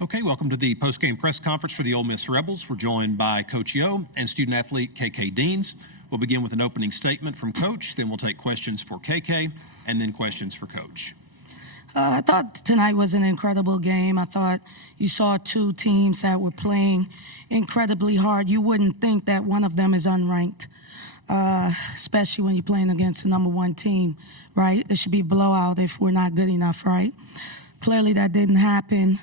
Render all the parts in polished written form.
Okay, welcome to the post-game press conference for the Ole Miss Rebels. We're joined by Coach Yo and student-athlete KK Deans. We'll begin with an opening statement from Coach, then we'll take questions for KK, and then questions for Coach. I thought tonight was an incredible game. I thought you saw two teams that were playing incredibly hard. You wouldn't think that one of them is unranked, especially when you're playing against the number one team, right? It should be a blowout if we're not good enough, right? Clearly that didn't happen.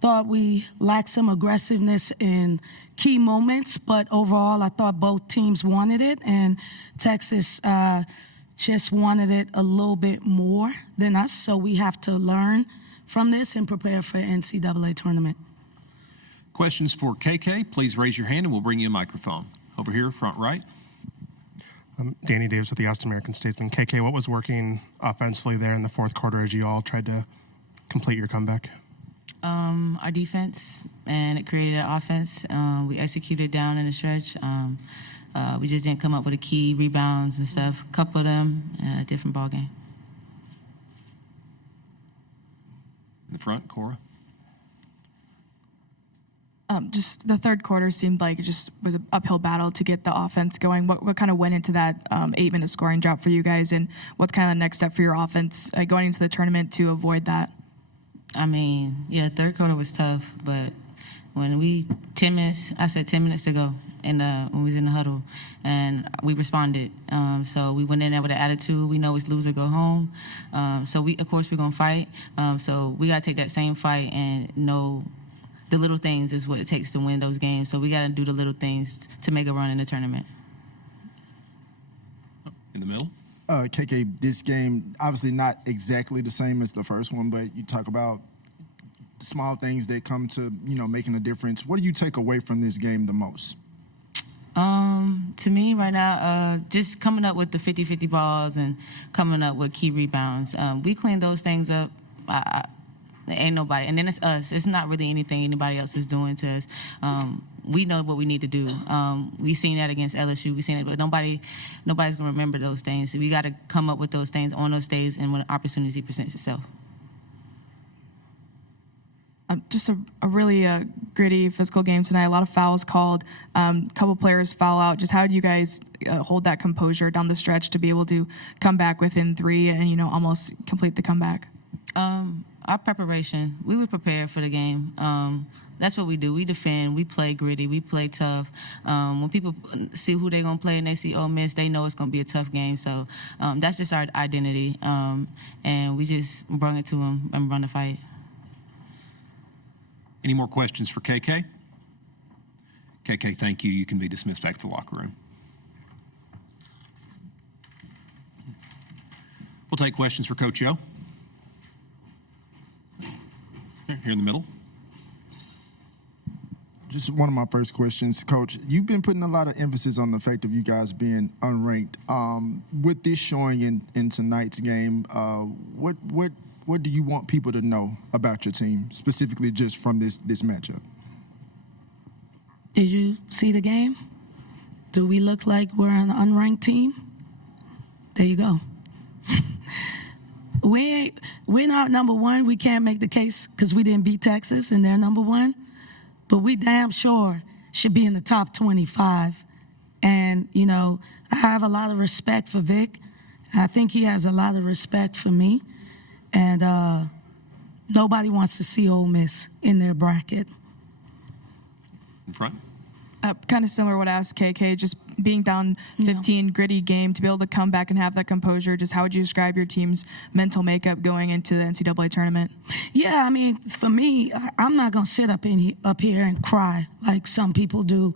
Thought we lacked some aggressiveness in key moments, but overall I thought both teams wanted it, and Texas just wanted it a little bit more than us, so we have to learn from this and prepare for the NCAA tournament. Questions for KK, please raise your hand and we'll bring you a microphone. Over here, front right. Danny Davis with the Austin American Statesman. KK, what was working offensively there in the fourth quarter as you all tried to complete your comeback? Our defense, and it created an offense. We executed down in the stretch. We just didn't come up with the key rebounds and stuff. A couple of them, different ball game. In the front, Cora. Just the third quarter seemed like it just was an uphill battle to get the offense going. What kind of went into that 8-minute scoring drought for you guys, and what's kind of the next step for your offense going into the tournament to avoid that? I mean, yeah, third quarter was tough, but when we 10 minutes, I said 10 minutes to go, and when we was in the huddle, and we responded. So we went in there with an attitude. We know it's lose or go home. So of course, we're gonna fight. So we gotta take that same fight and know the little things is what it takes to win those games. So we gotta do the little things to make a run in the tournament. In the middle. KK, this game, obviously not exactly the same as the first one, but you talk about the small things that come to, making a difference. What do you take away from this game the most? To me right now, just coming up with the 50-50 balls and coming up with key rebounds. We clean those things up. Ain't nobody. And then it's us. It's not really anything anybody else is doing to us. We know what we need to do. We seen that against LSU. We seen it, but nobody's gonna remember those things. So we got to come up with those things on those days and when an opportunity presents itself. Just a really gritty physical game tonight. A lot of fouls called. Couple players foul out. Just how did you guys hold that composure down the stretch to be able to come back within 3 and almost complete the comeback? Our preparation, we were prepared for the game. That's what we do. We defend. We play gritty. We play tough. When people see who they're going to play and they see Ole Miss, they know it's going to be a tough game. So that's just our identity. And we just brought it to them and run the fight. Any more questions for KK? KK, thank you. You can be dismissed back to the locker room. We'll take questions for Coach Yo. Here in the middle. Just one of my first questions, Coach. You've been putting a lot of emphasis on the fact of you guys being unranked. With this showing in tonight's game, what do you want people to know about your team, specifically just from this matchup? Did you see the game? Do we look like we're an unranked team? There you go. We're not number one. We can't make the case because we didn't beat Texas and they're number one. But we damn sure should be in the top 25. And, I have a lot of respect for Vic. I think he has a lot of respect for me. And nobody wants to see Ole Miss in their bracket. In front. Kind of similar to what I asked KK, just being down 15, gritty game, to be able to come back and have that composure. Just how would you describe your team's mental makeup going into the NCAA tournament? Yeah, I mean, for me, I'm not going to sit up here and cry like some people do.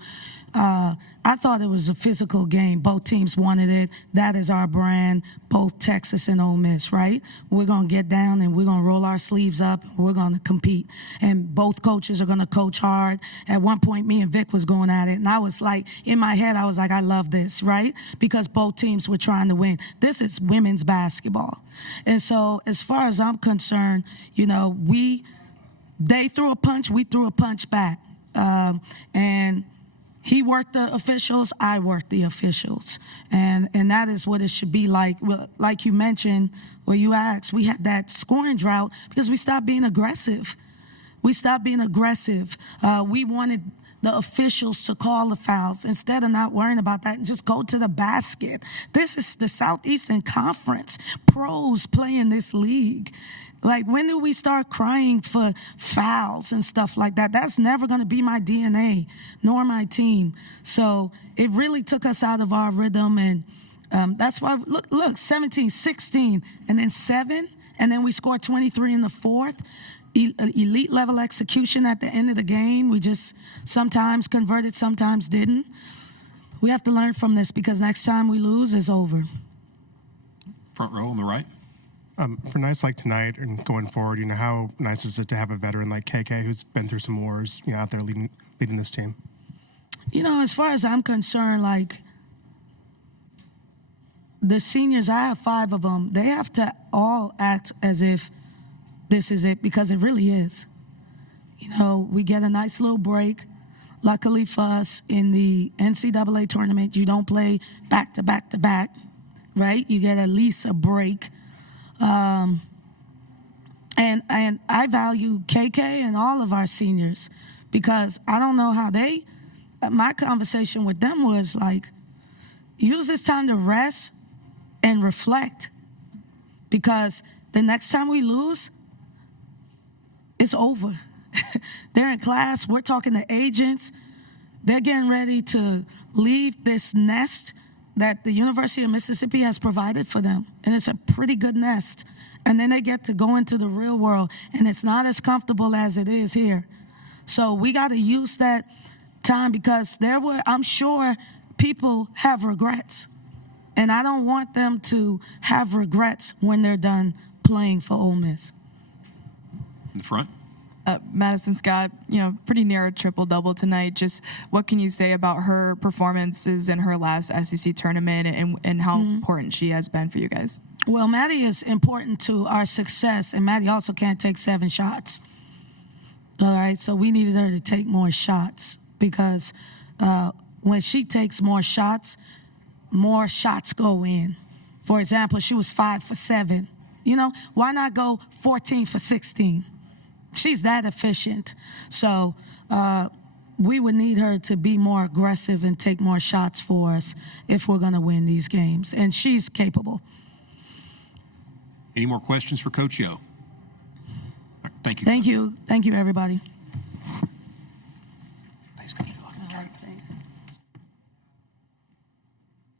I thought it was a physical game. Both teams wanted it. That is our brand, both Texas and Ole Miss, right? We're going to get down and we're going to roll our sleeves up. And we're going to compete. And both coaches are going to coach hard. At one point, me and Vic was going at it. And I was like, in my head, I was like, I love this, right? Because both teams were trying to win. This is women's basketball. And so as far as I'm concerned, they threw a punch, we threw a punch back. And he worked the officials, I worked the officials. And that is what it should be like. Well, like you mentioned, or you asked, we had that scoring drought because we stopped being aggressive. We stopped being aggressive. We wanted the officials to call the fouls instead of not worrying about that and just go to the basket. This is the Southeastern Conference. Pros play in this league. Like, when do we start crying for fouls and stuff like that? That's never going to be my DNA, nor my team. So it really took us out of our rhythm, and that's why, look, 17, 16, and then 7, and then we scored 23 in the fourth. Elite level execution at the end of the game. We just sometimes converted, sometimes didn't. We have to learn from this because next time we lose, it's over. Front row on the right. For nights like tonight and going forward, how nice is it to have a veteran like KK who's been through some wars, out there leading this team? As far as I'm concerned, like, the seniors, I have 5 of them, they have to all act as if this is it, because it really is. We get a nice little break. Luckily for us, in the NCAA tournament, you don't play back to back to back, right? You get at least a break. And I value KK and all of our seniors because I don't know how my conversation with them was like, use this time to rest and reflect, because the next time we lose, it's over. They're in class. We're talking to agents. They're getting ready to leave this nest that the University of Mississippi has provided for them. And it's a pretty good nest. And then they get to go into the real world. And it's not as comfortable as it is here. So we got to use that time, because I'm sure people have regrets. And I don't want them to have regrets when they're done playing for Ole Miss. In the front. Madison Scott, pretty near a triple-double tonight. Just what can you say about her performances in her last SEC tournament and how important she has been for you guys? Well, Maddie is important to our success, and Maddie also can't take 7 shots. All right, so we needed her to take more shots, because when she takes more shots go in. For example, she was 5 for 7. Why not go 14 for 16? She's that efficient. So we would need her to be more aggressive and take more shots for us if we're going to win these games. And she's capable. Any more questions for Coach Yo? Thank you. Thank you. Thank you, everybody. Thanks, Coach Yo. All right, thanks.